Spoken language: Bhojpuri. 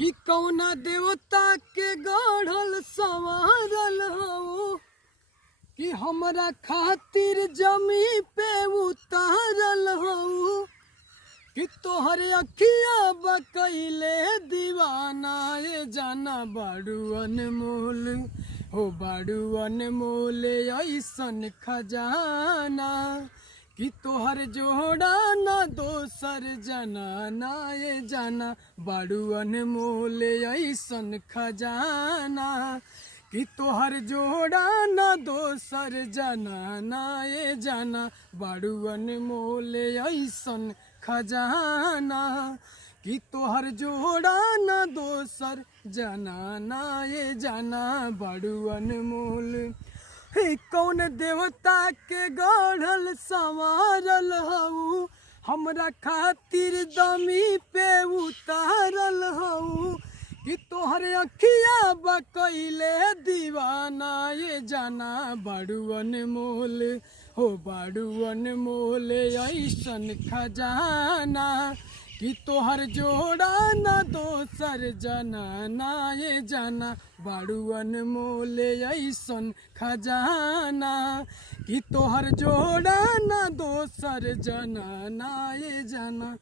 कि कौना देवता के गढ़ल संवारल हो कि हमरा खातिर जमी पे उतारल हो कि तोहर अखिया बकैले दीवाना ये जाना बाड़ू अनमोल हो बाड़ू अनमोल ऐसन खजाना कि तोहर जोड़ा ना दोसर जनाना ये जाना बाड़ू अनमोल ऐसन खजाना कि तोहर जोड़ा ना दोसर जनाना ये जाना बाड़ू अनमोल ऐसन खजाना कि तोहर जोड़ा ना दोसर जनाना ये जाना बाड़ू अनमोल। हे कौन देवता के गढ़ल संवारल हऊ हमरा खातिर दमी पे उतारल हऊ कि तोहर अखिया बकैले दीवाना ये जाना बाड़ू अनमोल हो बाड़ू अनमोल ऐसन खजाना कि तोहर जोड़ा ना दोसर जनाना ये जाना बाड़ू अनमोल ऐसन खजाना कि तोहर जोड़ा ना दोसर जनाना ये जाना।